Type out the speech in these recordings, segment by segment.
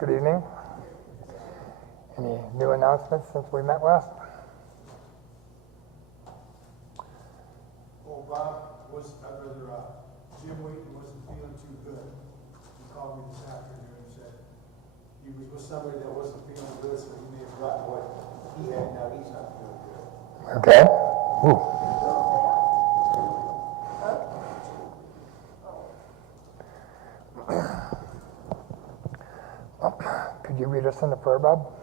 Good evening. Any new announcements since we met last? Well, Jim Wheaton wasn't feeling too good. He called me this afternoon and said he was with somebody that wasn't feeling good, so he may have gotten what he had. Now he's not feeling good. Okay. Ooh. Could you read us in the prayer, Bob?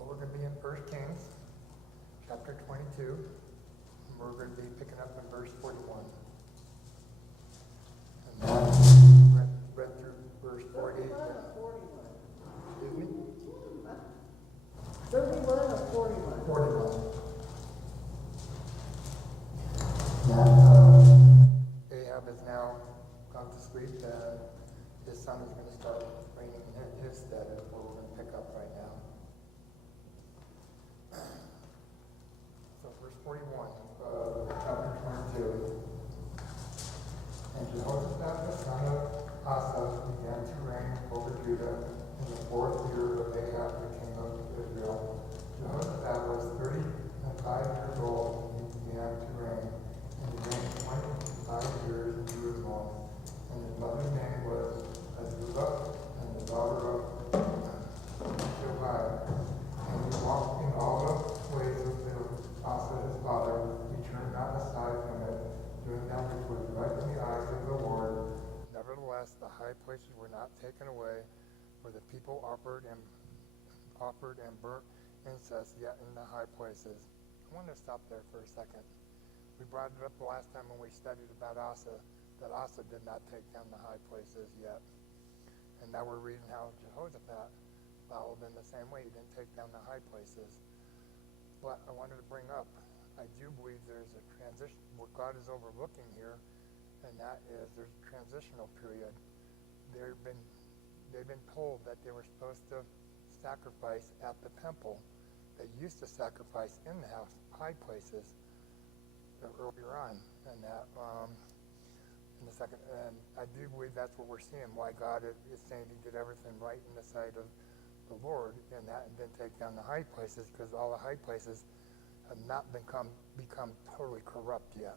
We're going to be in 1 Kings, chapter 22, and we're going to be picking up in verse 41. And then read through verse 40. 31 or 41? Excuse me? 31 or 41? 41. And Ahab has now gone to sleep, and his son is going to start reigning in his stead, is what we're going to pick up right now. So verse 41 of chapter 22. And Jehoshaphat the son of Asa began to reign over Judah in the 4th year of Ahab the king of Israel. Jehoshaphat was 35 years old when he began to reign, and he reigned 25 years in Jerusalem. And his mother's name was Azubah, and the daughter of Shilai. And he walked in all the ways of Asa his father. He turned not aside from it, doing that which was right in the eyes of the Lord. Nevertheless, the high places were not taken away, for the people offered and burnt incense yet in the high places. I want to stop there for a second. We brought it up the last time when we studied about Asa, that Asa did not take down the high places yet. And now we're reading how Jehoshaphat followed in the same way. He didn't take down the high places. But I wanted to bring up, I do believe there's a transition, what God is overlooking here, and that is there's a transitional period. They've been told that they were supposed to sacrifice at the temple. They used to sacrifice in the high places earlier on, and that in the second, and I do believe that's what we're seeing, why God is saying he did everything right in the sight of the Lord, and didn't take down the high places, because all the high places have not become totally corrupt yet,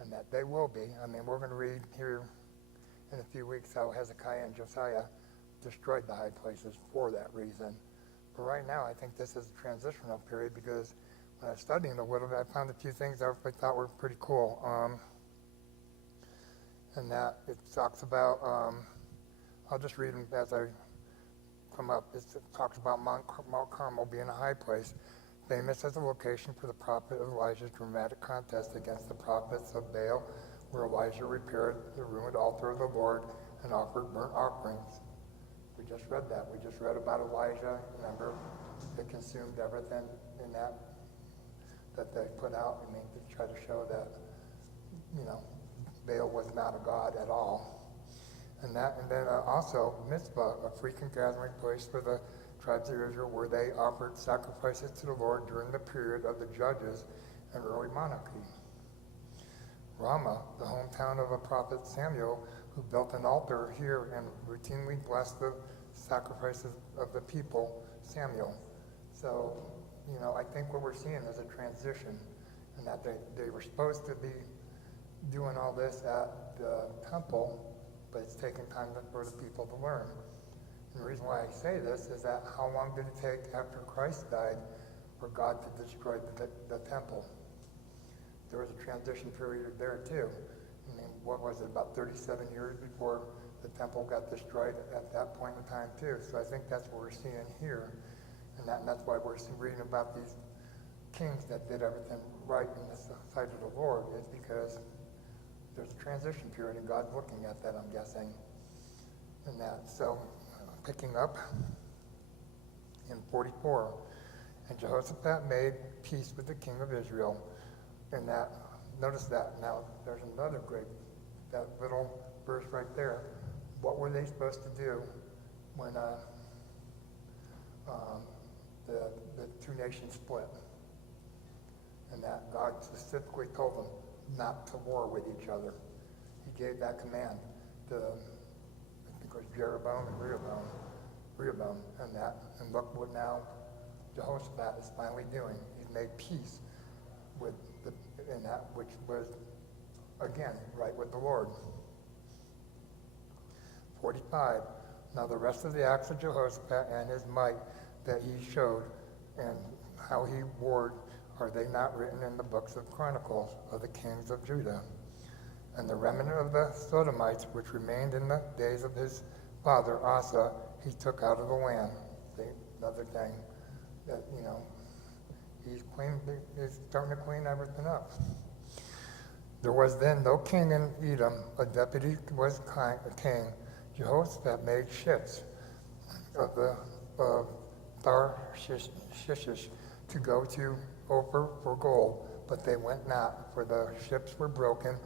and that they will be. I mean, we're going to read here in a few weeks how Hezekiah and Josiah destroyed the high places for that reason. But right now, I think this is a transitional period, because when I was studying a little bit, I found a few things I thought were pretty cool. And that it talks about, I'll just read them as I come up. It talks about Mount Carmel being a high place, famous as a location for the prophet Elijah's dramatic contest against the prophets of Baal, where Elijah repaired the ruined altar of the Lord and offered burnt offerings. We just read that. We just read about Elijah. Remember, they consumed everything in that they put out. I mean, to try to show that, Baal was not a god at all. And then also Mizpah, a frequent gathering place for the tribes of Israel, where they offered sacrifices to the Lord during the period of the judges and early monarchy. Ramah, the hometown of a prophet Samuel, who built an altar here and routinely blessed the sacrifices of the people, Samuel. So, I think what we're seeing is a transition, and that they were supposed to be doing all this at the temple, but it's taking time for the people to learn. And the reason why I say this is that how long did it take after Christ died for God to destroy the temple? There was a transition period there too. I mean, what was it, about 37 years before the temple got destroyed at that point in time too. So I think that's what we're seeing here. And that's why we're reading about these kings that did everything right in the sight of the Lord is because there's a transition period, and God's looking at that, I'm guessing, in that. So, picking up in 44, and Jehoshaphat made peace with the king of Israel. And that, notice that. Now, there's another great, that little verse right there. What were they supposed to do when the two nations split? And that God specifically told them not to war with each other. He gave that command to, I think it was Jeroboam and Rehoboam, and that. And look what now Jehoshaphat is finally doing. He's made peace with in that which was, again, right with the Lord. 45. Now the rest of the acts of Jehoshaphat and his might that he showed and how he warred, are they not written in the books of Chronicles of the kings of Judah? And the remnant of the Sodomites, which remained in the days of his father Asa, he took out of the land. Another thing that, he's starting to clean everything up. There was then no king in Edom, a deputy was a king. Jehoshaphat made ships of the Tarshish to go to Ophir for gold, but they went not, for the ships were broken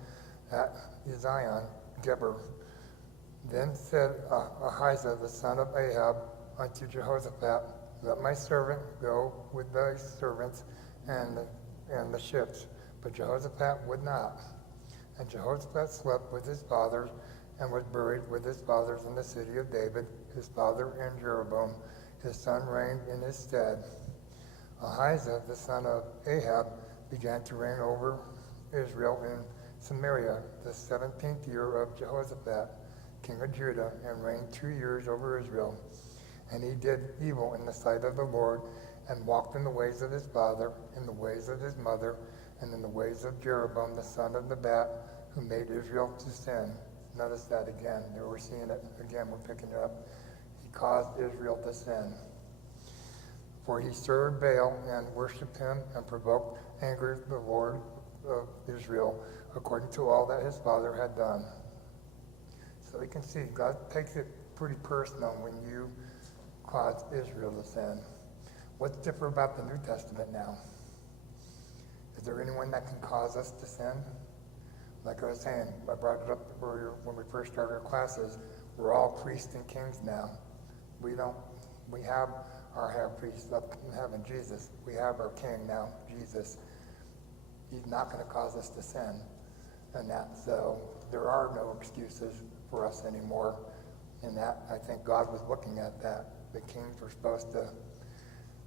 at Ezion Geber. Then said Ahijah the son of Ahab unto Jehoshaphat, let my servant go with thy servants and the ships. But Jehoshaphat would not. And Jehoshaphat slept with his fathers and was buried with his fathers in the city of David. His father and Jeroboam, his son, reigned in his stead. Ahijah the son of Ahab began to reign over Israel in Samaria the 17th year of Jehoshaphat, king of Judah, and reigned 2 years over Israel. And he did evil in the sight of the Lord, and walked in the ways of his father, in the ways of his mother, and in the ways of Jeroboam the son of Nebat, who made Israel to sin. Notice that again. There we're seeing it again. We're picking it up. He caused Israel to sin. For he served Baal and worshipped him and provoked anger of the Lord of Israel, according to all that his father had done. So you can see God takes it pretty personal when you cause Israel to sin. What's different about the New Testament now? Is there anyone that can cause us to sin? Like I was saying, I brought it up earlier when we first started our classes. We're all priests and kings now. We have our high priest up in heaven, Jesus. We have our king now, Jesus. He's not going to cause us to sin. And that, so there are no excuses for us anymore. And that, I think God was looking at that. The kings were supposed to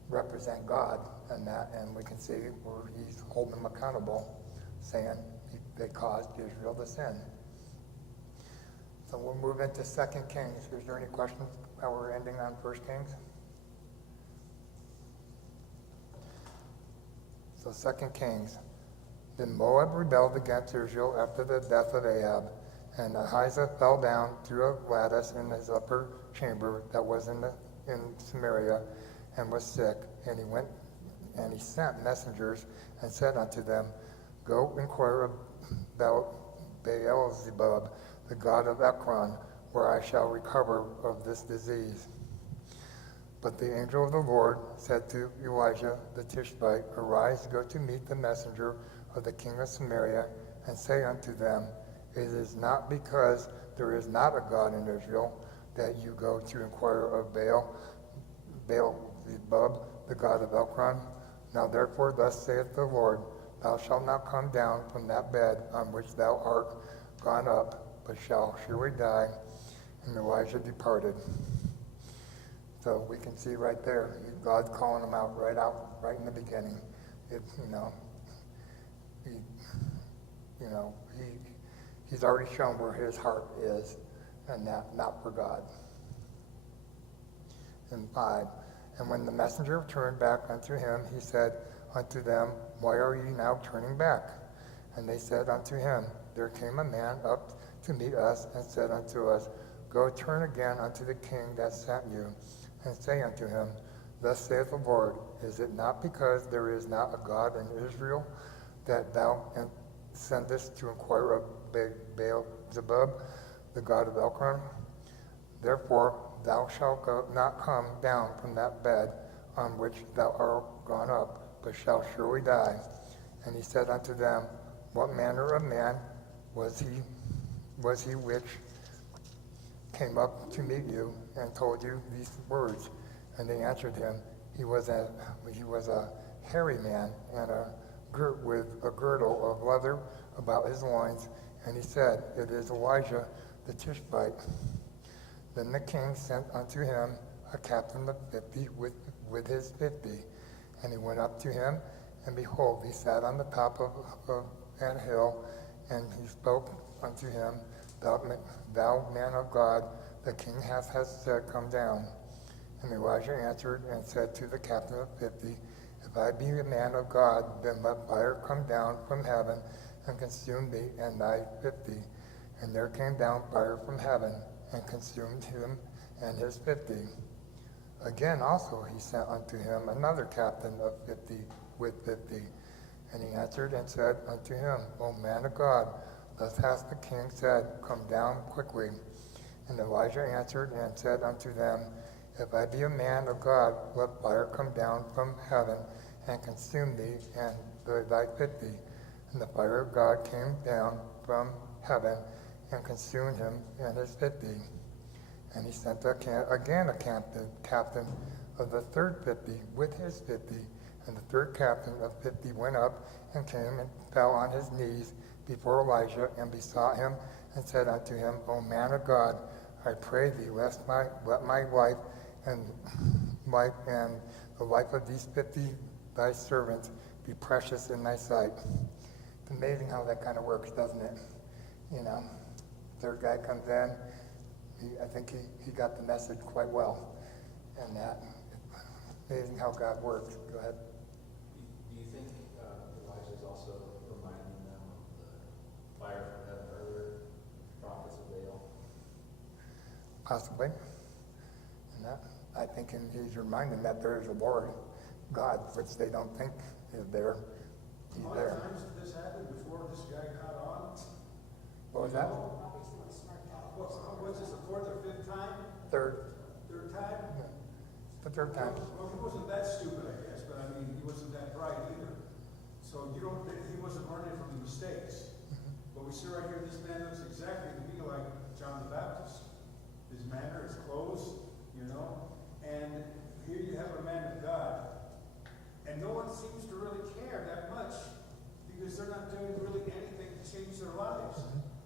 represent God and that, and we can see where he's holding them accountable, saying they caused Israel to sin. So we'll move into 2 Kings. Is there any questions how we're ending on 1 Kings? So 2 Kings. Then Moab rebelled against Israel after the death of Ahab, and Ahijah fell down through a lattice in his upper chamber that was in Samaria, and was sick. And he went and he sent messengers and said unto them, go inquire about Beelzebub, the god of Ekron, where I shall recover of this disease. But the angel of the Lord said to Elijah the Tishbite, arise, go to meet the messenger of the king of Samaria, and say unto them, it is not because there is not a God in Israel that you go to inquire of Beelzebub, the god of Ekron. Now therefore thus saith the Lord, thou shalt not come down from that bed on which thou art gone up, but shall surely die. And Elijah departed. So we can see right there, God's calling him out right in the beginning. He's already shown where his heart is, and that not for God. And 5, and when the messenger turned back unto him, he said unto them, why are ye now turning back? And they said unto him, there came a man up to meet us, and said unto us, go turn again unto the king that sent you, and say unto him, thus saith the Lord, is it not because there is not a God in Israel that thou sendest to inquire of Beelzebub, the god of Ekron? Therefore thou shalt not come down from that bed on which thou art gone up, but shalt surely die. And he said unto them, What manner of man was he which came up to meet you and told you these words? And they answered him, He was a hairy man, and with a girdle of leather about his loins. And he said, It is Elijah the Tishbite. Then the king sent unto him a captain of 50 with his 50. And he went up to him, and behold, he sat on the top of an hill, and he spoke unto him, Thou man of God, the king hath said, Come down. And Elijah answered and said to the captain of 50, If I be a man of God, then let fire come down from heaven and consume thee and thy 50. And there came down fire from heaven and consumed him and his 50. Again also he sent unto him another captain of 50 with 50. And he answered and said unto him, O man of God, thus hath the king said, Come down quickly. And Elijah answered and said unto them, If I be a man of God, let fire come down from heaven and consume thee and thy 50. And the fire of God came down from heaven and consumed him and his 50. And he sent again a captain of the third 50 with his 50. And the third captain of 50 went up and came and fell on his knees before Elijah and besought him and said unto him, O man of God, I pray thee, let my life and the life of these 50 thy servants be precious in thy sight. It's amazing how that kind of works, doesn't it? You know, third guy comes in. I think he got the message quite well. And that, amazing how God works. Go ahead. Do you think Elijah is also reminding them of the fire from heaven earlier, prophets of Baal? Possibly. And that, I think he's reminding that there is a Lord God, which they don't think is there. He's How there. many times did this happen before this guy caught on? What was that? What's this, the fourth or fifth time? Third. Third time? The third time. Well, he wasn't that stupid, I guess, but I mean, he wasn't that bright either. So he wasn't learning from the mistakes. But we see right here, this man looks exactly to me like John the Baptist. His manner, his clothes, you know. And here you have a man of God. And no one seems to really care that much because they're not doing really anything to change their lives,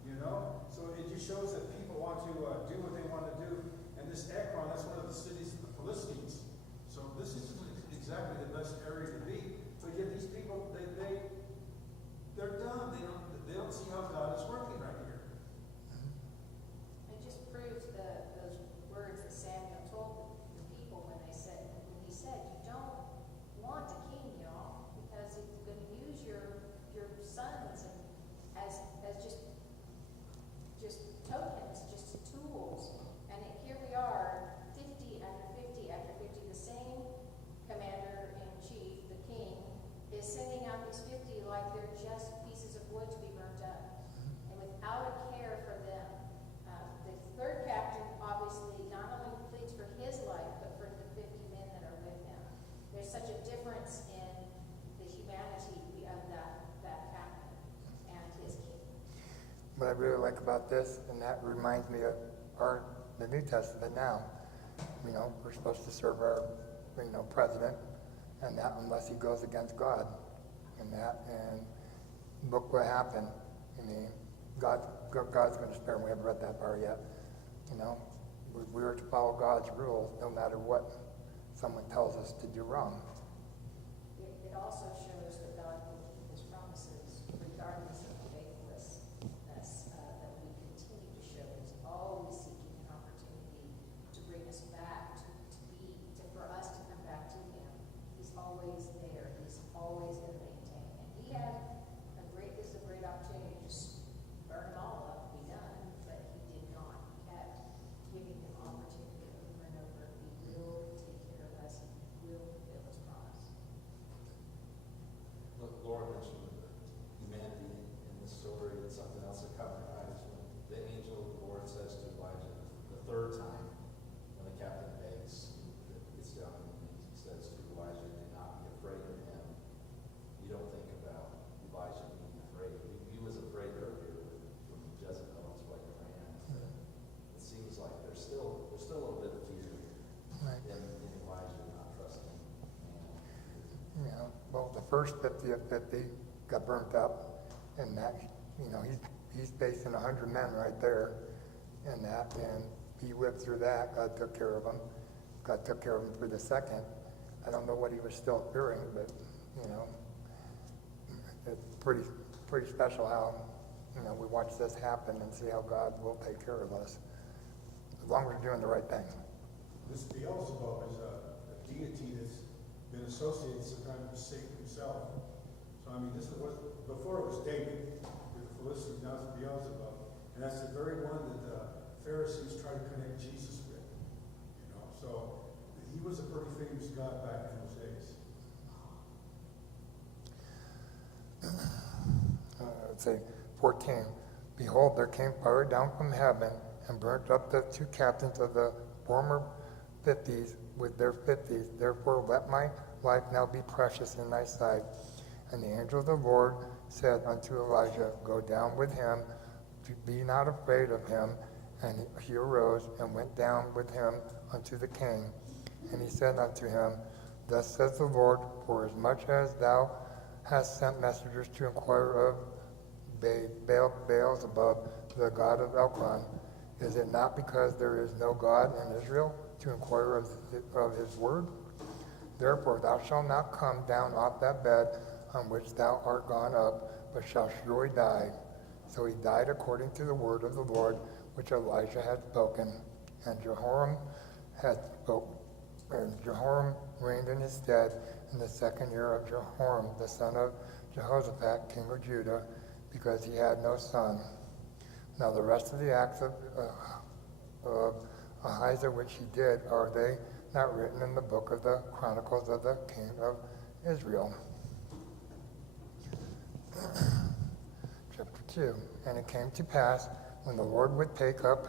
you know? So it just shows that people want to do what they want to do. And this Ekron, that's one of the cities of the Philistines. So this isn't exactly the best area to be. But yet these people, they're dumb. They don't see how God is working right here. It just proves those words that Samuel told the people when he said, you don't want a king, y'all, because he's going to use your sons as just tokens, just tools. And here we are, 50 after 50 after 50, the same commander-in-chief, the king, is sending out these 50 like they're just pieces of wood to be burnt up, and without a care for them. The third captain obviously not only pleads for his life, but for the 50 men that are with him. There's such a difference in the humanity of that captain and his king. What I really like about this, and that reminds me of the New Testament now. You know, we're supposed to serve our, president, and that unless he goes against God, and look what happened. I mean, God's going to spare him. We haven't read that far yet. You know, we are to follow God's rules no matter what someone tells us to do wrong. It also shows that God will keep his promises regardless of the faithlessness that we continue to show. He's always seeking an opportunity to bring us back, for us to come back to him. He's always there. He's always going to maintain. And he had this is a great opportunity to just burn it all up, be done, but he did not. He kept giving him opportunity over and over. He will take care of us. He will fulfill his promise. first 50 of 50 got burnt up, and that, you know, he's facing 100 men right there, and that, and he lived through that. God took care of him. God took care of him through the second. I don't know what he was still fearing, but, you know, it's pretty special how, you know, we watch this happen and see how God will take care of us, as long as we're doing the right thing. This Beelzebub is a deity that's been associated sometimes with Satan himself. So, I mean, this was, before it was David, with the Philistines, now it's Beelzebub. And that's the very one that the Pharisees try to connect Jesus with. You know, so he was a pretty famous god back in those days. Let's say 14. Behold, there came fire down from heaven and burnt up the two captains of the former 50s with their 50s. Therefore, let my life now be precious in thy sight. And the angel of the Lord said unto Elijah, Go down with him, be not afraid of him. And he arose and went down with him unto the king. And he said unto him, Thus says the Lord, for as much as thou hast sent messengers to inquire of Beelzebub, the god of Ekron, is it not because there is no God in Israel to inquire of his word? Therefore thou shalt not come down off that bed on which thou art gone up, but shalt surely die. So he died according to the word of the Lord, which Elijah had spoken. And Jehoram reigned in his stead in the 2nd year of Jehoram, the son of Jehoshaphat, king of Judah, because he had no son. Now the rest of the acts of Ahijah which he did, are they not written in the book of the Chronicles of the king of Israel? Chapter 2. And it came to pass, when the Lord would take up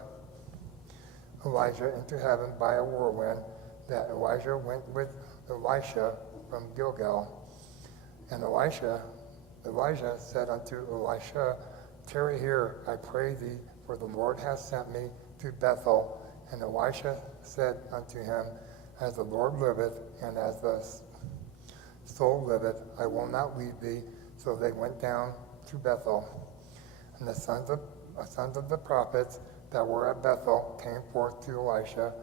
Elijah into heaven by a whirlwind, that Elijah went with Elisha from Gilgal. And Elijah said unto Elisha, Tarry here, I pray thee, for the Lord hath sent me to Bethel. And Elisha said unto him, As the Lord liveth, and as the soul liveth, I will not leave thee. So they went down to Bethel. And the sons of the prophets that were at Bethel came forth to Elisha,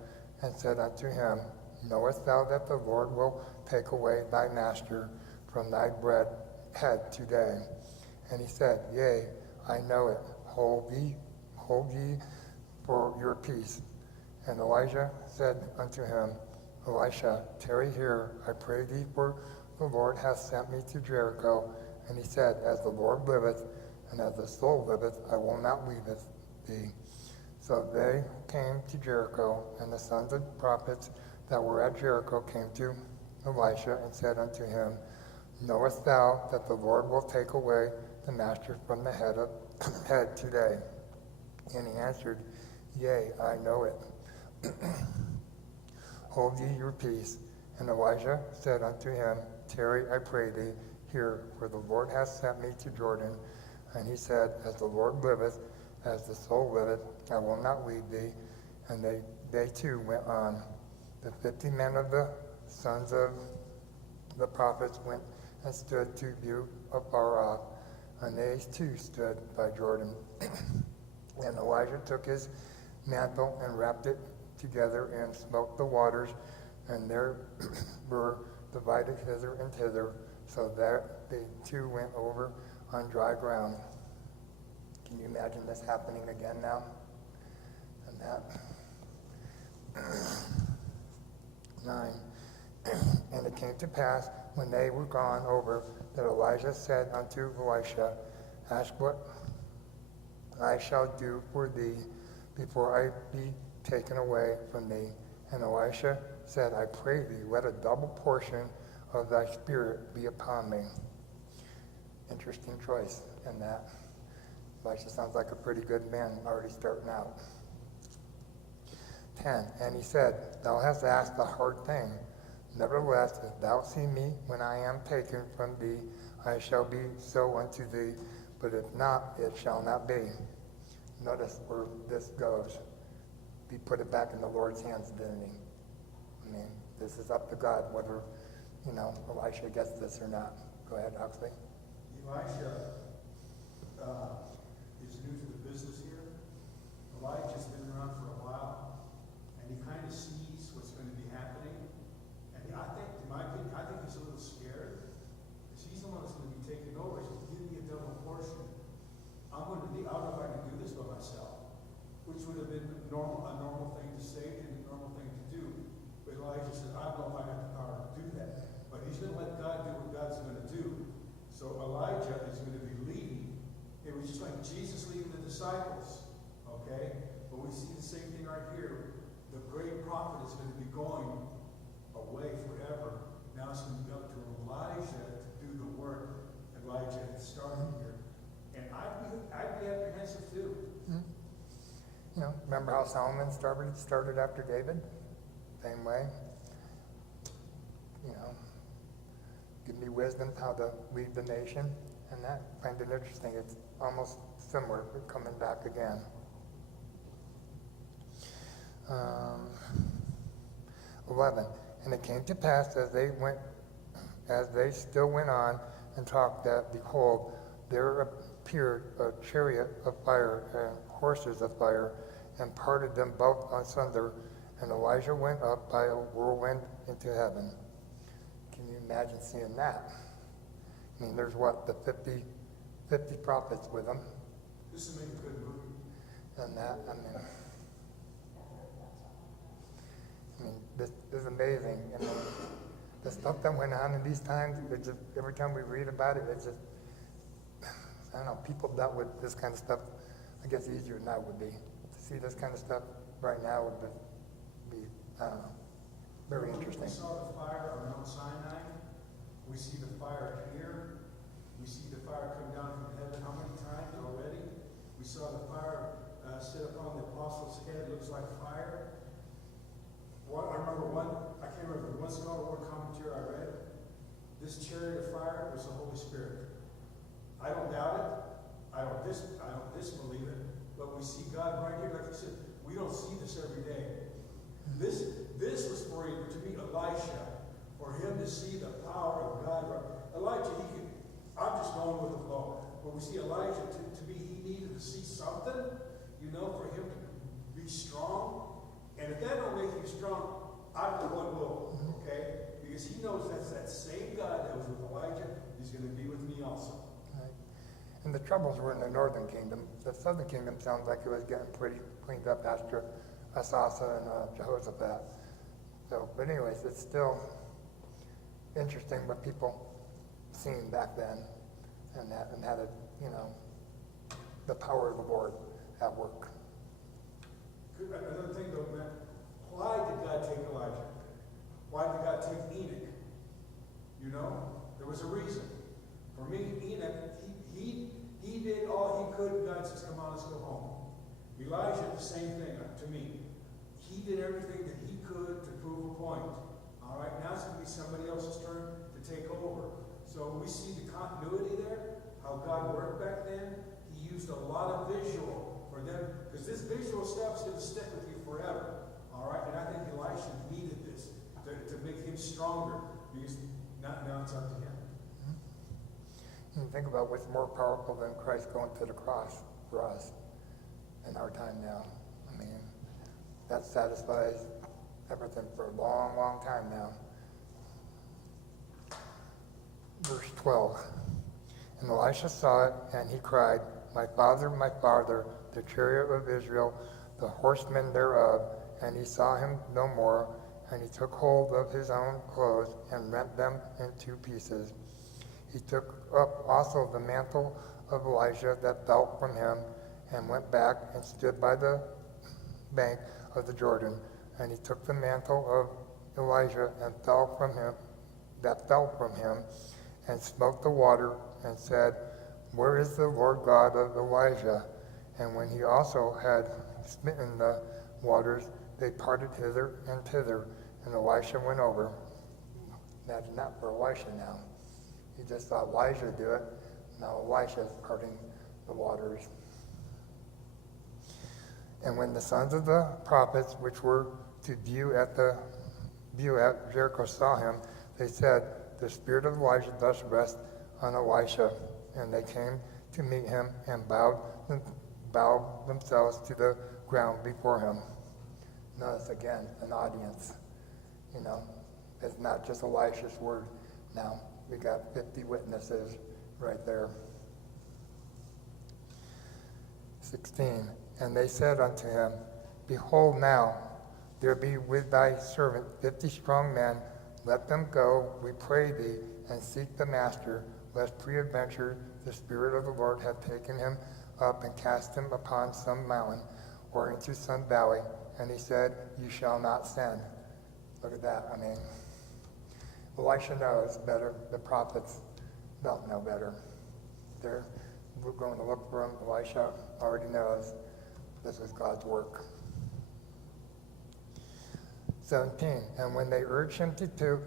and said unto him, Knowest thou that the Lord will take away thy master from thy head today? And he said, Yea, I know it. Hold ye for your peace. And Elijah said unto him, Elisha, tarry here, I pray thee, for the Lord hath sent me to Jericho. And he said, As the Lord liveth, and as the soul liveth, I will not leave thee. So they came to Jericho, and the sons of prophets that were at Jericho came to Elisha and said unto him, Knowest thou that the Lord will take away the master from the head today? And he answered, Yea, I know it. Hold ye your peace. And Elijah said unto him, Tarry, I pray thee, here, for the Lord hath sent me to Jordan. And he said, As the Lord liveth, as the soul liveth, I will not leave thee. And they too went on. The 50 men of the sons of the prophets went and stood to view afar off, and they too stood by Jordan. And Elijah took his mantle and wrapped it together and smote the waters, and there were divided hither and thither, so that they too went over on dry ground. Can you imagine this happening again now? And that. 9. And it came to pass, when they were gone over, that Elijah said unto Elisha, Ask what I shall do for thee before I be taken away from thee. And Elisha said, I pray thee, let a double portion of thy spirit be upon me. Interesting choice in that. Elisha sounds like a pretty good man already starting out. 10. And he said, Thou hast asked a hard thing. Nevertheless, if thou see me when I am taken from thee, I shall be so unto thee. But if not, it shall not be. Notice where this goes. He put it back in the Lord's hands, didn't he? I mean, this is up to God whether, Elisha gets this or not. Go ahead, Huxley. Elisha is new to the business here. Elijah's been around for a while, and he kind of sees what's going to be happening. And I think, in my opinion, I think he's a little scared, because he's the one that's going to be taking over. He says, give me a double portion. I don't know if I can do this by myself, which would have been a normal thing to say and a normal thing to do. But Elijah said, I don't know if I have the power to do that. But he's going to let God do what God's going to do. So Elijah is going to be leading. It was just like Jesus leading the disciples. Okay? But we see the same thing right here. The great prophet is going to be going away forever. Now it's going to be up to Elijah to do the work Elijah had started here. And I'd be apprehensive too. Mm-hmm. You know, remember how Solomon started after David? Same way. You know, give me wisdom how to lead the nation, and that I find it interesting. It's almost similar, but coming back again. 11. And it came to pass as they still went on and talked, that behold, there appeared a chariot of fire and horses of fire, and parted them both asunder. And Elijah went up by a whirlwind into heaven. Can you imagine seeing that? I mean, there's the 50 prophets with them. This would make a good movie. And that, I mean, this is amazing. And the stuff that went on in these times, it just, every time we read about it, it's just, I don't know, people dealt with this kind of stuff, I guess, easier than I would be. To see this kind of stuff right now would be I don't know, very interesting. We saw the fire on Mount Sinai. We see the fire here. We see the fire come down from heaven how many times already? We saw the fire sit upon the apostles' head. It looks like fire. I remember I can't remember, one scholar, one commentary I read. This chariot of fire was the Holy Spirit. I don't doubt it. I don't disbelieve it. But we see God right here. Like I said, we don't see this every day. This was for to be Elisha, for him to see the power of God. Elijah, I'm just going with the flow. But we see Elijah he needed to see something, for him to be strong. And if that don't make him strong, I don't know what will, okay? Because he knows that's that same God that was with Elijah, he's going to be with me also. Right. And the troubles were in the northern kingdom. The southern kingdom sounds like it was getting pretty cleaned up after Asa and Jehoshaphat. So, but anyways, it's still interesting what people seen back then, and had it, the power of the Lord at work. Another thing though, man, why did God take Elijah? Why did God take Enoch? There was a reason. For me, Enoch, he did all he could, and God says, come on, let's go home. Elijah, the same thing to me. He did everything that he could to prove a point. All right, now it's going to be somebody else's turn to take over. So we see the continuity there, how God worked back then. He used a lot of visual for them, because this visual stuff is going to stick with you forever. All right, and I think Elisha needed this to make him stronger, because now it's up to him. And think about what's more powerful than Christ going to the cross for us in our time now. I mean, that satisfies everything for a long, long time now. Verse 12. And Elisha saw it, and he cried, my father, the chariot of Israel, the horsemen thereof. And he saw him no more, and he took hold of his own clothes, and rent them in 2 pieces. He took up also the mantle of Elijah that fell from him, and went back and stood by the bank of the Jordan. And he took the mantle of Elijah and fell from him, and smote the water, and said, where is the Lord God of Elijah? And when he also had smitten the waters, they parted hither and thither, and Elisha went over. Imagine that for Elisha now. He just saw Elijah do it. Now Elisha is parting the waters. And when the sons of the prophets, which were to view at Jericho, saw him, they said, the spirit of Elijah thus rests on Elisha, and they came to meet him and bowed themselves to the ground before him. Notice again, an audience. You know, it's not just Elisha's word now. We got 50 witnesses right there. 16, and they said unto him, Behold now, there be with thy servant 50 strong men. Let them go, we pray thee, and seek the master, lest peradventure the Spirit of the Lord have taken him up and cast him upon some mountain or into some valley. And he said, You shall not send. Look at that. I mean, Elisha knows better. The prophets don't know better. We're going to look for him. Elisha already knows this is God's work. 17, and when they urged him to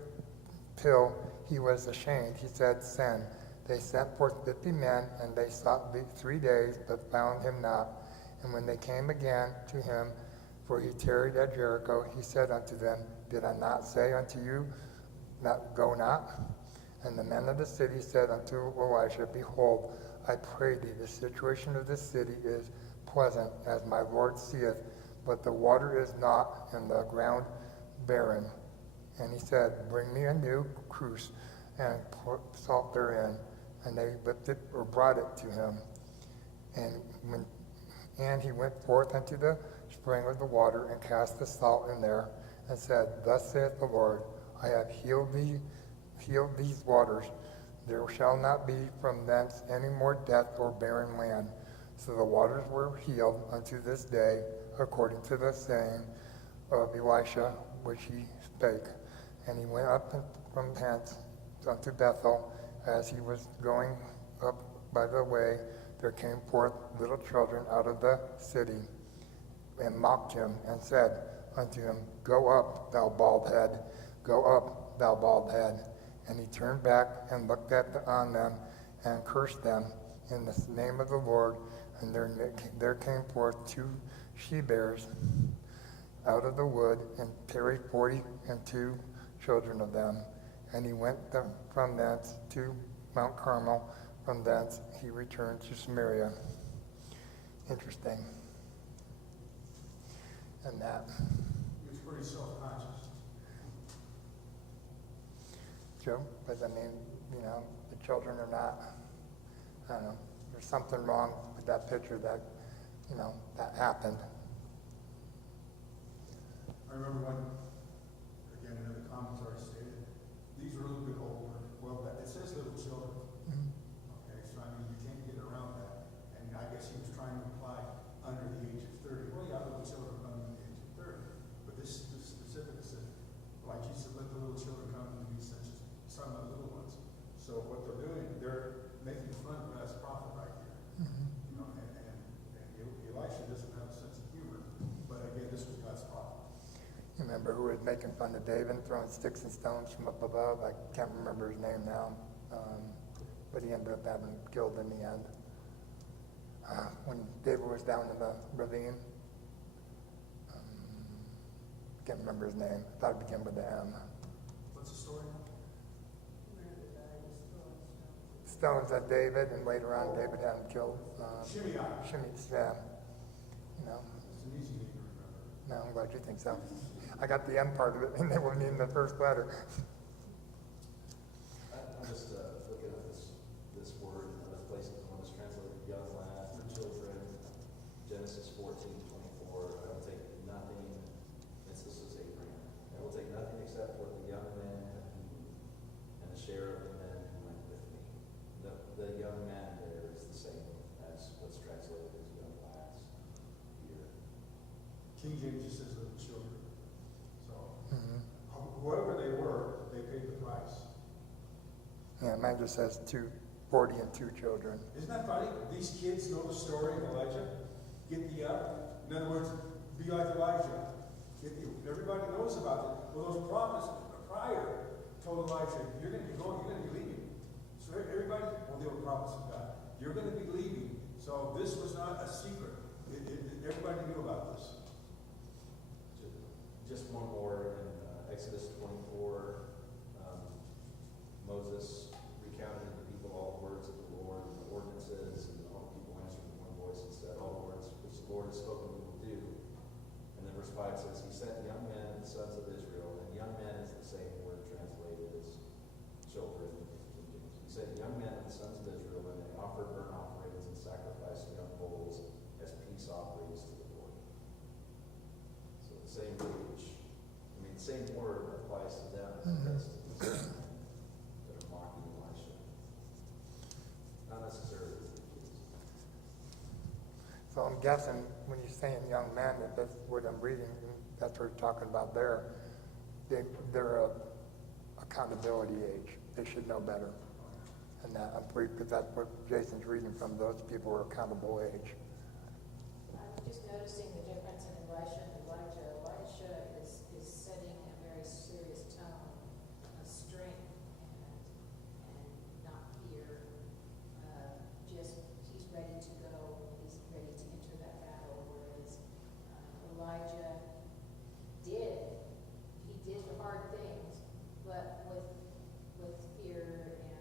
till he was ashamed, he said, Send. They sent forth 50 men, and they sought 3 days, but found him not. And when they came again to him, for he tarried at Jericho, he said unto them, Did I not say unto you, go not? And the men of the city said unto Elisha, Behold, I pray thee, the situation of this city is pleasant, as my Lord seeth, but the water is not, and the ground barren. And he said, Bring me a new cruse, and put salt therein. And they lifted or brought it to him. And he went forth unto the spring of the water, and cast the salt in there, and said, Thus saith the Lord, I have healed these waters. There shall not be from thence any more death or barren land. So the waters were healed unto this day, according to the saying of Elisha, which he spake. And he went up from hence unto Bethel. As he was going up by the way, there came forth little children out of the city, and mocked him, and said unto him, Go up, thou bald head, go up, thou bald head. And he turned back and looked on them, and cursed them in the name of the Lord. And there came forth 2 she-bears out of the wood, and tarried 42 children of them. And he went from thence to Mount Carmel. From thence he returned to Samaria. Interesting. And that. He was pretty self-conscious. Joe, because I mean, you know, the children are not, I don't know, there's something wrong with that picture that, you know, that happened. I remember when, again, another commentary stated, these were a little bit older. Well, it says little children. Okay, so I mean, you can't get around that. And I guess he was trying to imply under the age of 30. Well, yeah, little children under the age of 30. But this specific said, like he said, let the little children come to me, such as some of the little ones. So what they're doing, they're making fun of God's prophet right here. You know, and Elisha doesn't have a sense of humor. But again, this was God's prophet. You remember who was making fun of David, throwing sticks and stones from up above? I can't remember his name now. But he ended up having killed in the end. When David was down in the ravine. Can't remember his name. I thought it began with the M. What's the story? Stones at David, and later on David had him killed. Shimei. Yeah. You know. It's an easy name to remember. No, I'm glad you think so. I got the M part of it, and they weren't even the first letter. I'm just looking at this word in other places when it's translated young lads or children. Genesis 14:24. I will take nothing. This is Abraham. I will take nothing except what the young men have eaten, and the share of the men who went with me. The young man there is the same as what's translated as young lads here. King James just says little children. So, whoever they were, they paid the price. Yeah, mine just says 40 and 2 children. Isn't that funny? These kids know the story of Elijah. Get thee up. In other words, be like Elijah. Everybody knows about it. Well, those prophets prior told Elijah, you're going to be going, you're going to be leaving. So everybody, well, they were prophets of God. You're going to be leaving. So this was not a secret. Everybody knew about this. Just one more in Exodus 24. Moses recounted to the people all So I'm guessing when you're saying young men, that that's what I'm reading, that's what we're talking about there. They're a accountability age. They should know better. And that, I'm pretty, because that's what Jason's reading from, those people are accountable age. I'm just noticing the difference in Elisha and Elijah. Elisha is setting a very serious tone of strength and not fear. Just he's ready to go. He's ready to enter that battle. Whereas Elijah he did the hard things, but with fear and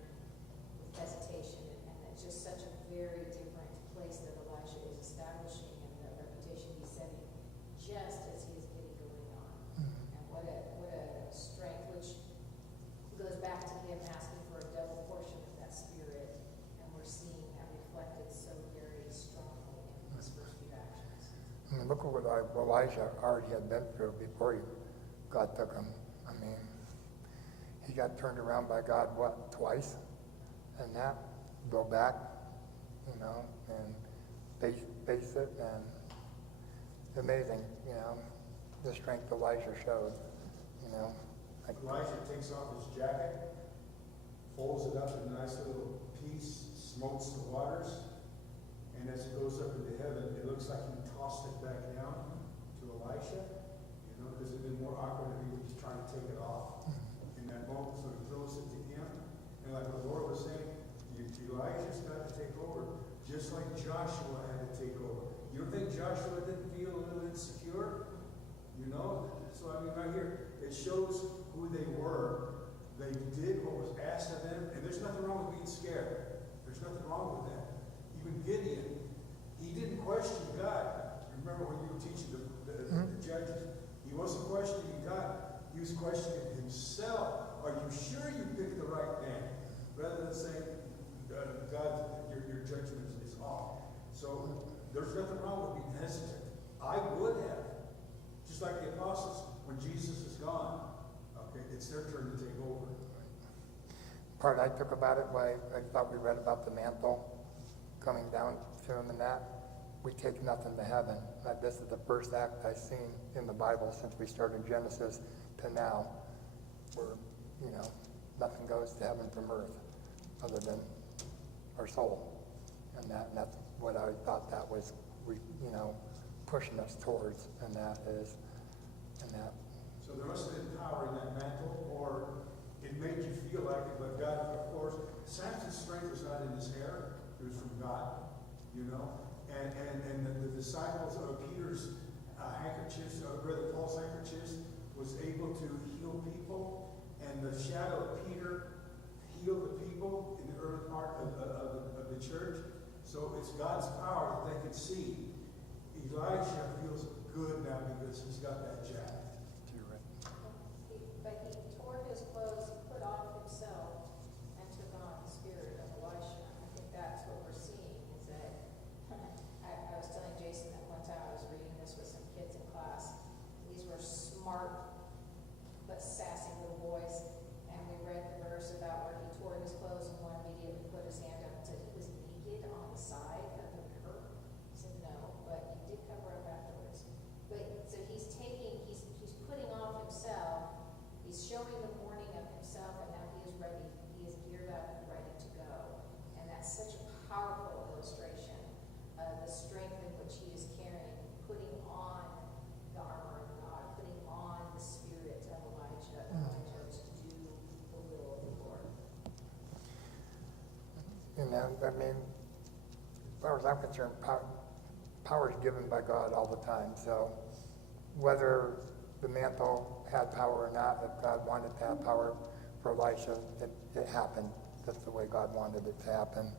with hesitation, and it's just such a very different place that Elisha is establishing and the reputation he's setting just as he is getting going on. And what a strength, which goes back to him asking for a double portion of that spirit, and we're seeing that reflected so very strongly in his first few actions. I mean, look at what Elijah already had been through before God took him. I mean, he got turned around by God, what, twice? And that, go back, you know, and face it, and amazing, you know, the strength Elijah showed, you know. Like, Elijah takes off his jacket, folds it up in a nice little piece, smokes the waters, and as it goes up into heaven, it looks like he tossed it back down to Elisha, you know, because it'd been more awkward if he was just trying to take it off in that moment, so he throws it to him. And like the Lord was saying, Elijah's got to take over, just like Joshua had to take over. You don't think Joshua didn't feel a little insecure? You know? So I mean, right here, it shows who they were. They did what was asked of them, and there's nothing wrong with being scared. There's nothing wrong with that. Even Gideon, he didn't question God. Remember when you were teaching the judges? He wasn't questioning God. He was questioning himself. Are you sure you picked the right man? Rather than saying, God, your judgment is off. So there's nothing wrong with being hesitant. I would have. Just like the apostles, when Jesus is gone, okay, it's their turn to take over. part I took about it, why I thought we read about the mantle coming down to him and that, we take nothing to heaven. This is the first act I've seen in the Bible since we started Genesis to now, where, you know, nothing goes to heaven from earth other than our soul. And that's what I thought that was, you know, pushing us towards, and that is, and that. So there must have been power in that mantle, or it made you feel like it, but God, of course, Samson's strength was not in his hair, it was from God, you know. And the disciples of Peter's handkerchiefs, or Brother Paul's handkerchiefs, was able to heal people, and the shadow of Peter healed the people in the early part of the church. So it's God's power that they could see. Elijah feels good now because he's got that jacket. But he tore his clothes, put off himself, and took on the spirit of Elisha. I think that's what we're seeing, is that, I was telling Jason that one time I was reading this with some kids in class. These were smart but sassy little boys, and we read the verse about where he tore his clothes and one immediately put his hand up and said he was naked on the side of the river. I said, no, but he did cover up afterwards. But so he's putting off himself, he's showing the morning of himself, and now he is ready, he is geared up and ready to go. And that's such a powerful illustration of the strength in which he is carrying, putting on the armor of God, putting on the spirit of Elijah to do the will of the Lord. You know, I mean, as far as I'm concerned, power is given by God all the time. So whether the mantle had power or not, if God wanted to have power for Elisha, it happened. That's the way God wanted it to happen.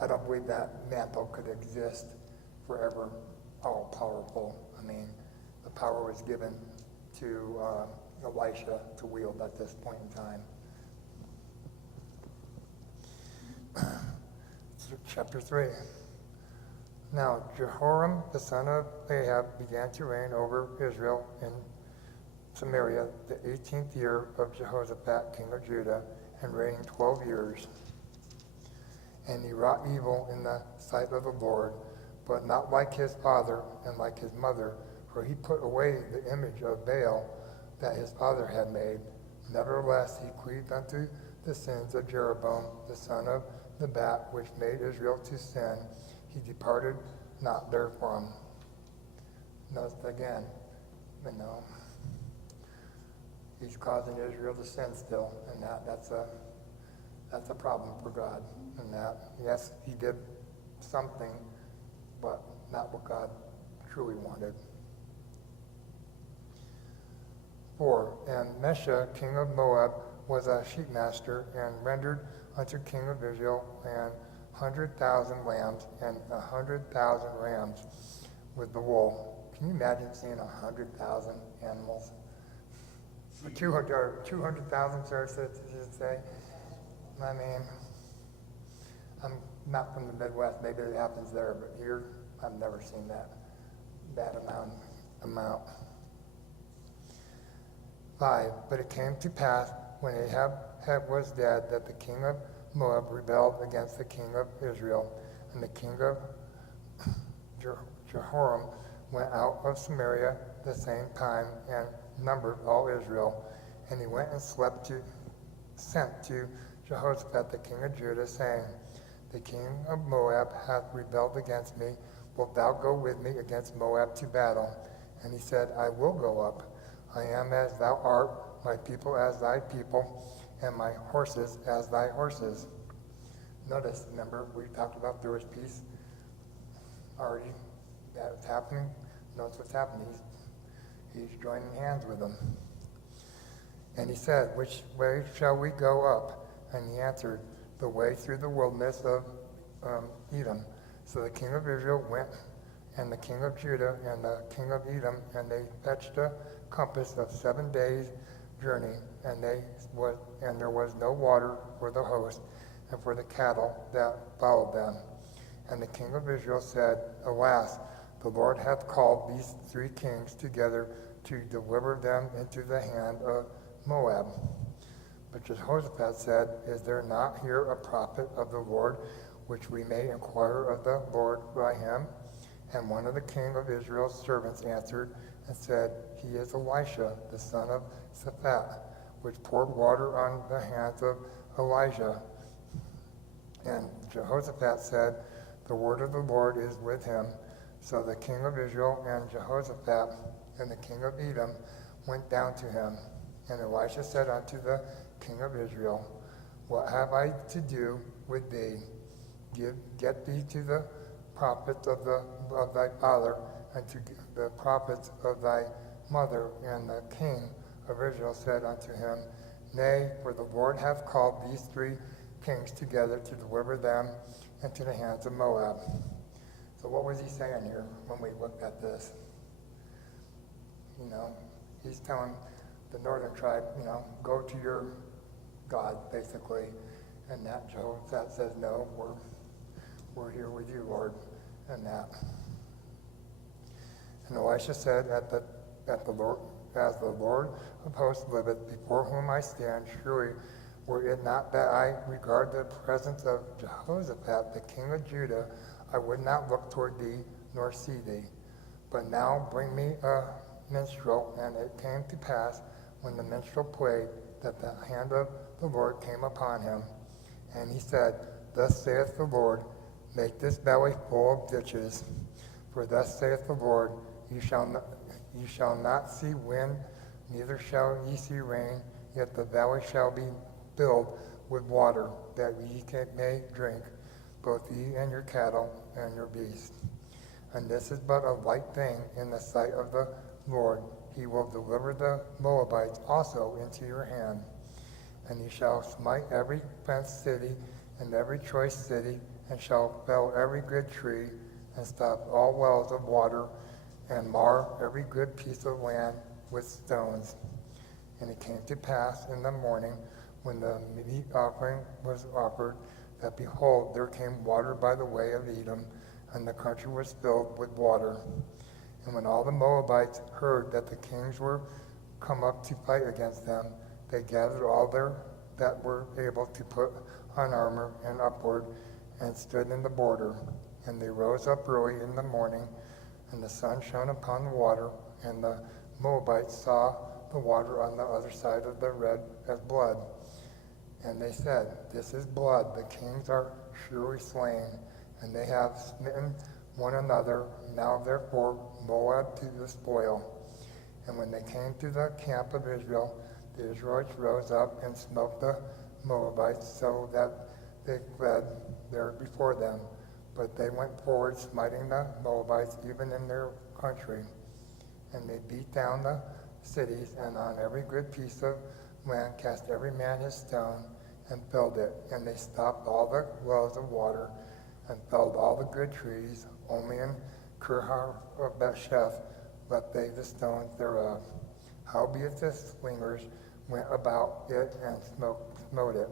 I don't believe that mantle could exist forever, all powerful. I mean, the power was given to Elisha to wield at this point in time. Chapter 3. Now Jehoram, the son of Ahab, began to reign over Israel in Samaria the 18th year of Jehoshaphat, king of Judah, and reigned 12 years. And he wrought evil in the sight of the Lord, but not like his father and like his mother, for he put away the image of Baal that his father had made. Nevertheless, he cleaved unto the sins of Jeroboam, the son of Nebat, which made Israel to sin. He departed not therefrom. Notice again, he's causing Israel to sin still, and that's a problem for God. And that, yes, he did something, but not what God truly wanted. 4. And Mesa, king of Moab, was a sheep master, and rendered unto king of Israel 100,000 lambs and 100,000 rams with the wool. Can you imagine seeing 100,000 animals? 200,000, sir, should say. I mean, I'm not from the Midwest. Maybe it happens there, but here, I've never seen that amount. 5. But it came to pass when Ahab was dead that the king of Moab rebelled against the king of Israel, and the king of Jehoram went out of Samaria the same time and numbered all Israel. And he went and sent to Jehoshaphat the king of Judah, saying, The king of Moab hath rebelled against me. Wilt thou go with me against Moab to battle? And he said, I will go up. I am as thou art, my people as thy people, and my horses as thy horses. Notice, remember, we talked about there was peace already that was happening. Notice what's happening. He's joining hands with them. And he said, Which way shall we go up? And he answered, The way through the wilderness of Edom. So the king of Israel went, and the king of Judah, and the king of Edom, and they fetched a compass of 7 days' journey, and there was no water for the host and for the cattle that followed them. And the king of Israel said, Alas, the Lord hath called these 3 kings together to deliver them into the hand of Moab. But Jehoshaphat said, Is there not here a prophet of the Lord, which we may inquire of the Lord by him? And one of the king of Israel's servants answered and said, He is Elisha, the son of Shaphat, which poured water on the hands of Elijah. And Jehoshaphat said, The word of the Lord is with him. So the king of Israel and Jehoshaphat and the king of Edom went down to him. And Elisha said unto the king of Israel, What have I to do with thee? Get thee to the prophets of thy father, and to the prophets of thy mother. And the king of Israel said unto him, Nay, for the Lord hath called these 3 kings together to deliver them into the hands of Moab. So what was he saying here when we looked at this? He's telling the northern tribe, go to your God, basically. And that Jehoshaphat says, no, we're here with you, Lord, and that. And Elisha said, as the Lord of hosts liveth, before whom I stand, surely were it not that I regard the presence of Jehoshaphat, the king of Judah, I would not look toward thee, nor see thee. But now bring me a minstrel. And it came to pass, when the minstrel played, that the hand of the Lord came upon him. And he said, Thus saith the Lord, make this valley full of ditches. For thus saith the Lord, ye shall not see wind, neither shall ye see rain, yet the valley shall be filled with water, that ye may drink, both ye and your cattle and your beasts. And this is but a light thing in the sight of the Lord. He will deliver the Moabites also into your hand. And ye shall smite every fenced city and every choice city, and shall fell every good tree, and stop all wells of water, and mar every good piece of land with stones. And it came to pass in the morning, when the meat offering was offered, that behold, there came water by the way of Edom, and the country was filled with water. And when all the Moabites heard that the kings were come up to fight against them, they gathered all that were able to put on armor and upward, and stood in the border. And they rose up early in the morning, and the sun shone upon the water, and the Moabites saw the water on the other side of the red as blood. And they said, "This is blood, the kings are surely slain, and they have smitten one another. Now therefore Moab to the spoil." And when they came to the camp of Israel, the Israelites rose up and smote the Moabites, so that they fled there before them. But they went forward, smiting the Moabites even in their country. And they beat down the cities, and on every good piece of land cast every man his stone, and felled it. And they stopped all the wells of water, and felled all the good trees. Only in Kirhar of Bethsheth left they the stones thereof. Howbeit the slingers went about it and smote it.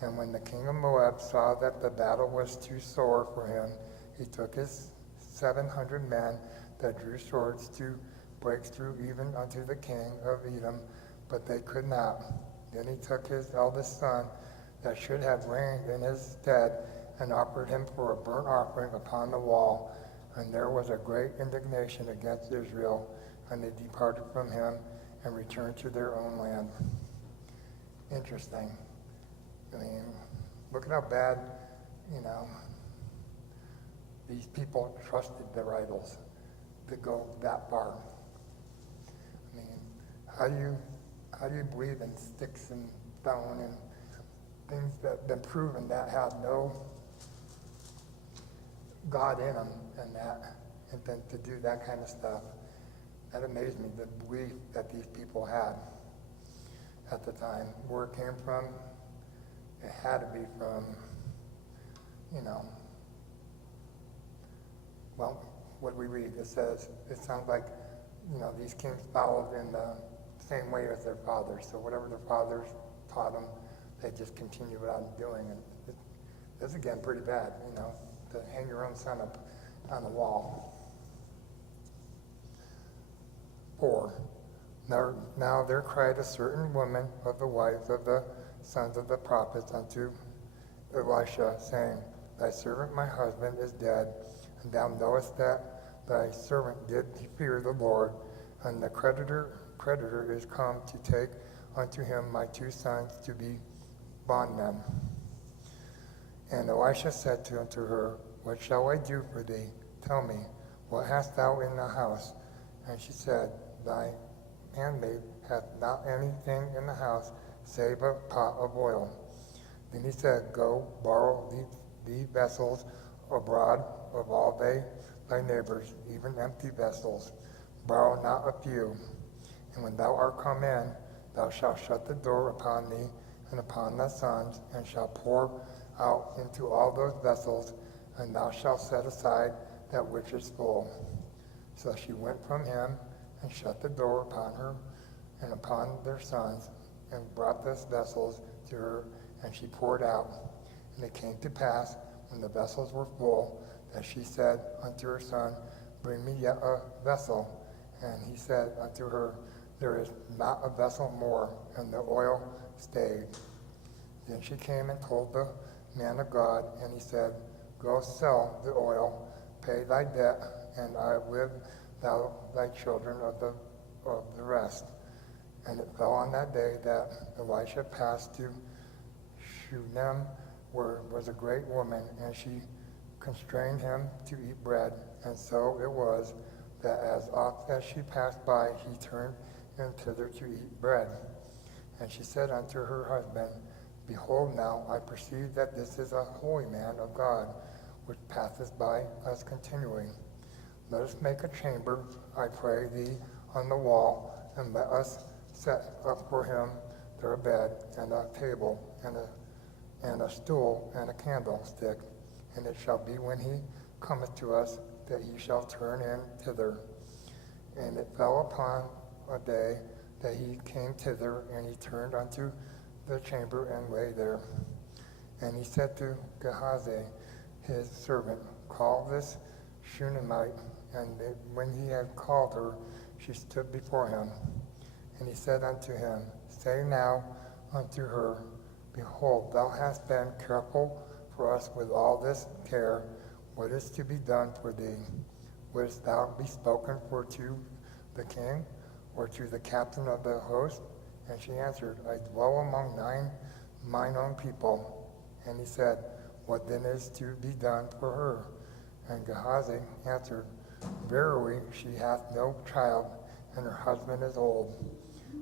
And when the king of Moab saw that the battle was too sore for him, he took his 700 men that drew swords to break through even unto the king of Edom, but they could not. Then he took his eldest son that should have reigned in his stead, and offered him for a burnt offering upon the wall. And there was a great indignation against Israel, and they departed from him and returned to their own land. Interesting. I mean, look at how bad, these people trusted their idols to go that far. I mean, how do you believe in sticks and stone and things that have been proven that have no God in them and then to do that kind of stuff? That amazed me, the belief that these people had at the time. Where it came from, it had to be from, well, what we read, it sounds like, these kings followed in the same way as their fathers. So whatever their fathers taught them, they just continued on doing. And it's again pretty bad, to hang your own son up on the wall. 4. Now there cried a certain woman of the wives of the sons of the prophets unto Elisha, saying, Thy servant my husband is dead, and thou knowest that thy servant did fear the Lord, and the creditor is come to take unto him my 2 sons to be bondmen. And Elisha said unto her, What shall I do for thee? Tell me, what hast thou in the house? And she said, Thy handmaid hath not anything in the house, save a pot of oil. Then he said, Go, borrow thee vessels abroad of all thy neighbors, even empty vessels. Borrow not a few. And when thou art come in, thou shalt shut the door upon thee and upon thy sons, and shalt pour out into all those vessels, and thou shalt set aside that which is full. So she went from him, and shut the door upon her and upon their sons, and brought those vessels to her, and she poured out. And it came to pass, when the vessels were full, that she said unto her son, Bring me yet a vessel. And he said unto her, There is not a vessel more, and the oil stayed. Then she came and told the man of God, and he said, Go sell the oil, pay thy debt, and I live thou thy children of the rest. And it fell on that day that Elisha passed to Shunem, where was a great woman, and she constrained him to eat bread. And so it was that as oft as she passed by, he turned in thither to eat bread. And she said unto her husband, Behold, now I perceive that this is a holy man of God, which passeth by us continually. Let us make a chamber, I pray thee, on the wall, and let us set up for him there a bed, and a table, and a stool, and a candlestick. And it shall be when he cometh to us, that he shall turn in thither. And it fell upon a day that he came thither, and he turned unto the chamber and lay there. And he said to Gehazi, his servant, Call this Shunammite. And when he had called her, she stood before him. And he said unto him, Say now unto her, Behold, thou hast been careful for us with all this care. what is to be done for thee? Wouldst thou be spoken for to the king, or to the captain of the host? And she answered, I dwell among mine own people. And he said, what then is to be done for her? And Gehazi answered, verily she hath no child, and her husband is old.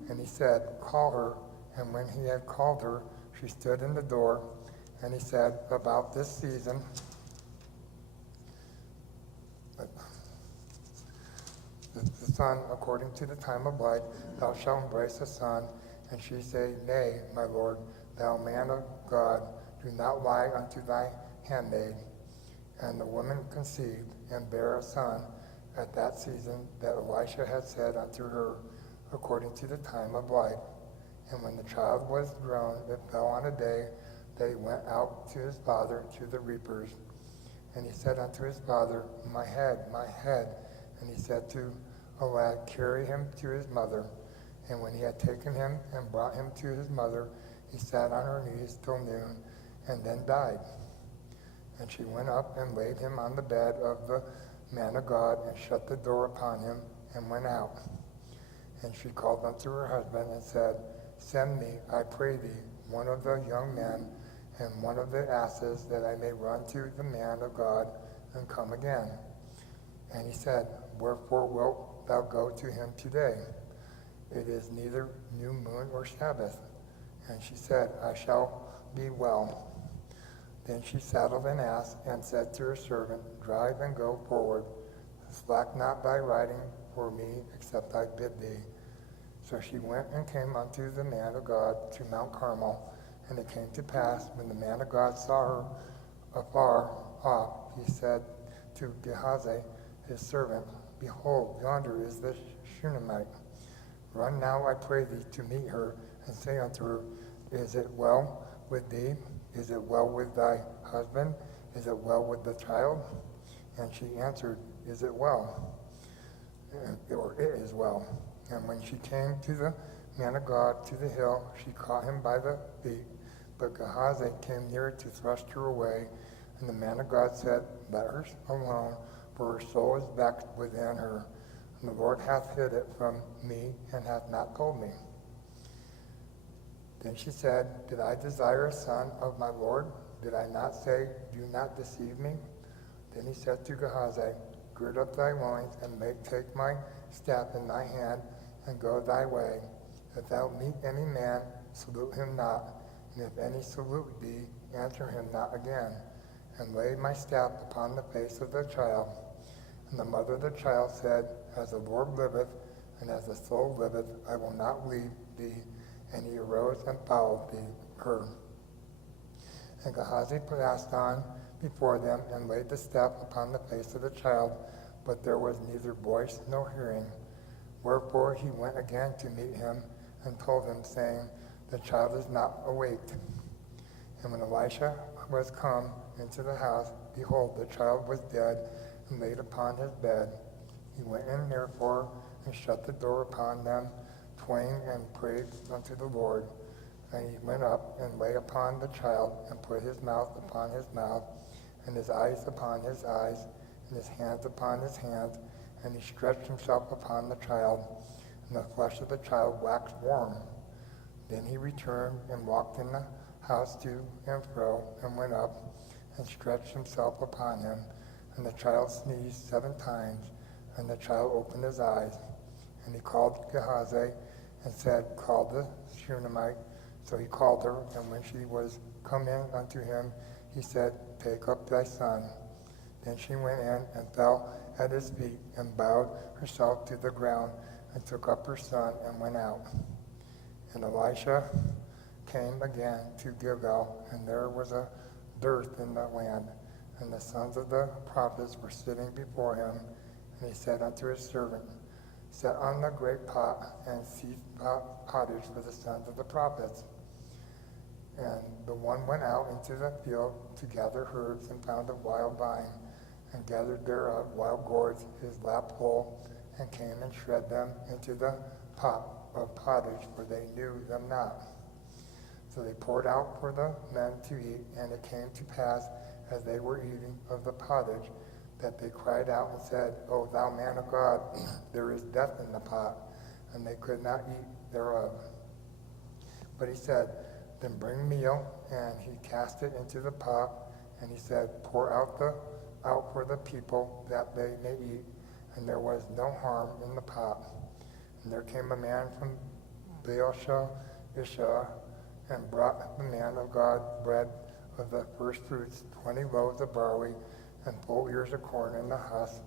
And he said, call her. And when he had called her, she stood in the door. And he said, about this season, the son, according to the time of life, thou shalt embrace a son. And she said, nay, my lord, thou man of God, do not lie unto thy handmaid. And the woman conceived and bare a son at that season that Elisha had said unto her, according to the time of life. And when the child was grown, it fell on a day that he went out to his father to the reapers. And he said unto his father, my head, my head. And he said to a lad, carry him to his mother. And when he had taken him and brought him to his mother, he sat on her knees till noon, and then died. And she went up and laid him on the bed of the man of God, and shut the door upon him, and went out. And she called unto her husband, and said, send me, I pray thee, one of the young men, and one of the asses, that I may run to the man of God, and come again. And he said, wherefore wilt thou go to him today? It is neither new moon or Sabbath. And she said, I shall be well. Then she saddled an ass, and said to her servant, drive and go forward. Slack not thy riding for me, except I bid thee. So she went and came unto the man of God to Mount Carmel. And it came to pass, when the man of God saw her afar off, he said to Gehazi, his servant, behold, yonder is the Shunammite. Run now, I pray thee, to meet her, and say unto her, is it well with thee? Is it well with thy husband? Is it well with the child? And she answered, is it well? Or it is well. And when she came to the man of God to the hill, she caught him by the feet. But Gehazi came near to thrust her away. And the man of God said, let her alone, for her soul is vexed within her. And the Lord hath hid it from me, and hath not told me. Then she said, did I desire a son of my Lord? Did I not say, do not deceive me? Then he said to Gehazi, gird up thy loins, and take my staff in thy hand, and go thy way. If thou meet any man, salute him not. And if any salute thee, answer him not again. And lay my staff upon the face of the child. And the mother of the child said, as the Lord liveth, and as the soul liveth, I will not leave thee. And he arose and followed her. And Gehazi passed on before them, and laid the staff upon the face of the child, but there was neither voice nor hearing. Wherefore he went again to meet him, and told him, saying, the child is not awaked. And when Elisha was come into the house, behold, the child was dead, and laid upon his bed. He went in therefore, and shut the door upon them twain, and prayed unto the Lord. And he went up, and lay upon the child, and put his mouth upon his mouth, and his eyes upon his eyes, and his hands upon his hands, and he stretched himself upon the child, and the flesh of the child waxed warm. Then he returned, and walked in the house to and fro, and went up, and stretched himself upon him. And the child sneezed 7 times, and the child opened his eyes. And he called Gehazi, and said, call the Shunammite. So he called her, and when she was come in unto him, he said, take up thy son. Then she went in, and fell at his feet, and bowed herself to the ground, and took up her son, and went out. And Elisha came again to Gilgal, and there was a dearth in the land. And the sons of the prophets were sitting before him. And he said unto his servant, set on the great pot, and seethe pottage for the sons of the prophets. And the one went out into the field to gather herbs, and found a wild vine, and gathered thereof wild gourds his lap full, and came and shred them into the pot of pottage, for they knew them not. So they poured out for the men to eat, and it came to pass, as they were eating of the pottage, that they cried out and said, O thou man of God, there is death in the pot, and they could not eat thereof. But he said, then bring meal, and he cast it into the pot, and he said, pour out for the people that they may eat, and there was no harm in the pot. And there came a man from Baal-Shalisha, and brought the man of God bread of the first fruits, 20 loaves of barley, and full ears of corn in the husk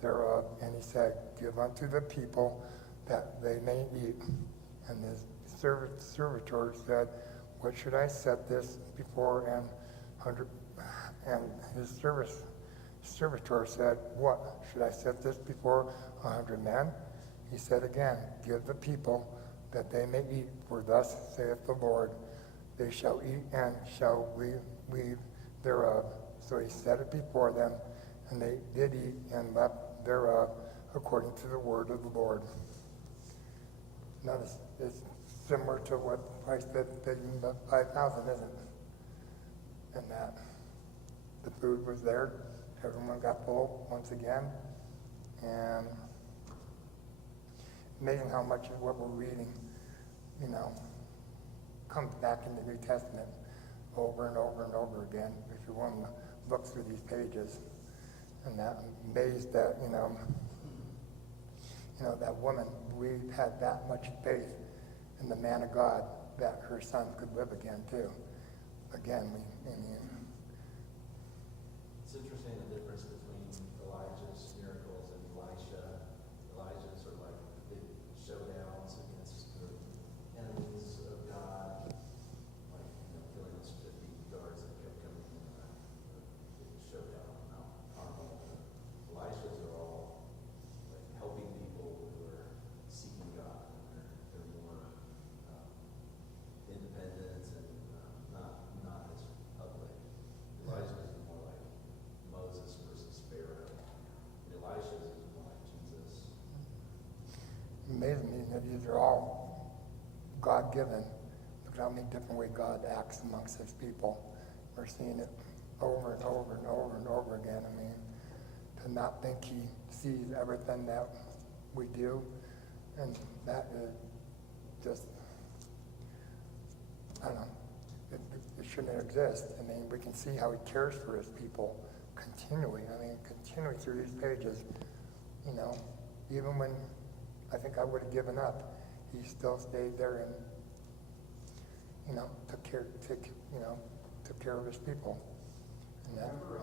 thereof. And he said, give unto the people that they may eat. And his servitor said, what should I set this before and his servitor said, what should I set this before 100 men? He said again, give the people that they may eat, for thus saith the Lord, they shall eat and shall leave thereof. So he set it before them, and they did eat and left thereof, according to the word of the Lord. Notice it's similar to what Christ did feeding the 5,000, isn't it? And that the food was there, everyone got full once again, and amazing how much of what we're reading, comes back in the New Testament over and over and over again. If you want to look through these pages, and that I'm amazed that that woman, we had that much faith in the man of God that her son could live again too. Again, It's interesting the difference between Elijah's miracles and Elisha. Elijah sort of like big showdowns against the enemies of God, like killing those 50 guards that kept coming in the big showdown on Mount Carmel. Elisha's are all like helping people who are seeking God, and they're more independent and not as public. Elijah is more like Moses versus Pharaoh. And Elisha is more like Jesus. amazing me that these are all God-given. Look at how many different ways God acts amongst his people. We're seeing it over and over and over and over again. To not think he sees everything that we do, and that is just, I don't know, it shouldn't exist. We can see how he cares for his people continually. Continually through these pages, even when I think I would have given up, he still stayed there and, took care of his people. And that, Remember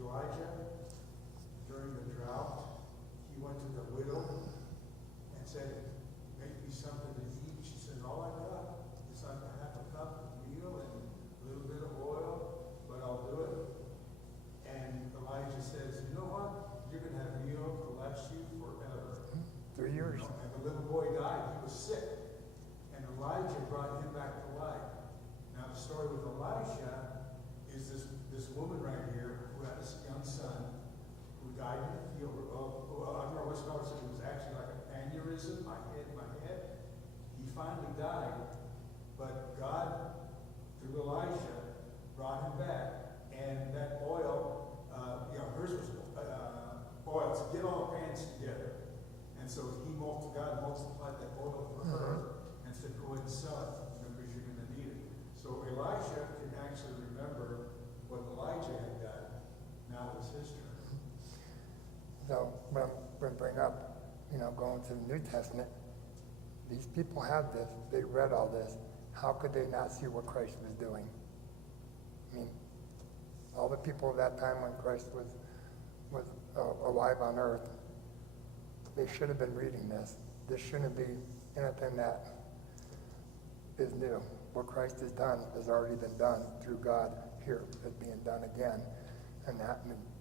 Elijah, during the drought, he went to the widow and said, make me something to eat. She said, all I got is like a half a cup of meal and a little bit of oil, but I'll do it. And Elijah says, you know what? You're going to have meal to last you forever. 3 years. And the little boy died. He was sick. And Elijah brought him back to life. Now the story with Elisha is this woman right here who had a young son who died in the field. I don't know what scholar said it was actually like an aneurysm. My head. He finally died, but God, through Elisha, brought him back. And that oil, hers was oil to get all the pans together. And so God multiplied that oil for her and said, go ahead and sell it because you're going to need it. So Elisha can actually remember what Elijah had done. Now it was his turn. So when we bring up, going to the New Testament, these people had this, they read all this. How could they not see what Christ was doing? All the people of that time when Christ was alive on earth, they should have been reading this. This shouldn't be anything that is new. What Christ has done has already been done through God. Here is being done again. And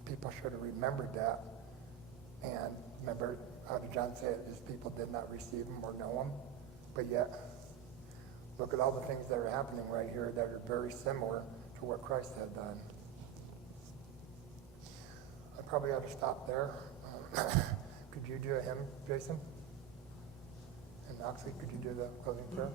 people should have remembered that. And remember, how did John say it? His people did not receive him or know him. But yet, look at all the things that are happening right here that are very similar to what Christ had done. I probably ought to stop there. Could you do a hymn, Jason? And Oxley, could you do the closing prayer?